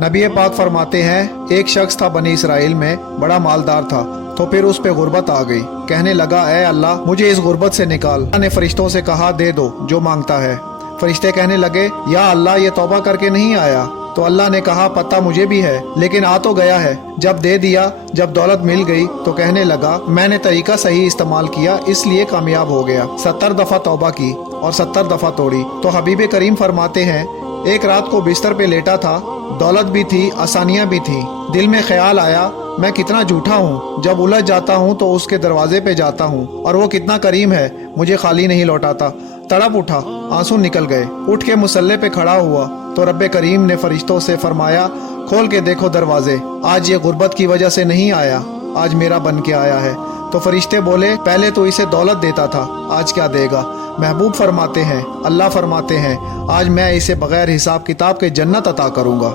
नबी पाक फरमाते हैं, एक शख्स था बनी इसराइल में, बड़ा मालदार था। तो फिर उस पे गुर्बत आ गई। कहने लगा, ए अल्लाह, मुझे इस गुर्बत से निकाल। अल्लाह ने फरिश्तों से कहा, दे दो जो मांगता है। फरिश्ते कहने लगे, या अल्लाह, ये तौबा करके नहीं आया। तो अल्लाह ने कहा, पता मुझे भी है, लेकिन आ तो गया है। जब दे दिया, जब दौलत मिल गई, तो कहने लगा, मैंने तरीका सही इस्तेमाल किया, इसलिए कामयाब हो गया। 70 दफा तौबा की और 70 दफा तोड़ी। तो हबीब करीम फरमाते हैं, एक रात को बिस्तर पे लेटा था, दौलत भी थी, आसानियां भी थी। दिल में ख्याल आया, मैं कितना झूठा हूँ। जब उलझ जाता हूँ तो उसके दरवाजे पे जाता हूँ और वो कितना करीम है, मुझे खाली नहीं लौटाता। तड़प उठा, आंसू निकल गए। उठ के मुसल्ले पे खड़ा हुआ तो रब्बे करीम ने फरिश्तों से फरमाया, खोल के देखो दरवाजे। आज ये गुर्बत की वजह से नहीं आया, आज मेरा बन के आया है। तो फरिश्ते बोले, पहले तो इसे दौलत देता था, आज क्या देगा। महबूब फरमाते हैं, अल्लाह फरमाते हैं, आज मैं इसे बगैर हिसाब किताब के जन्नत अता करूंगा।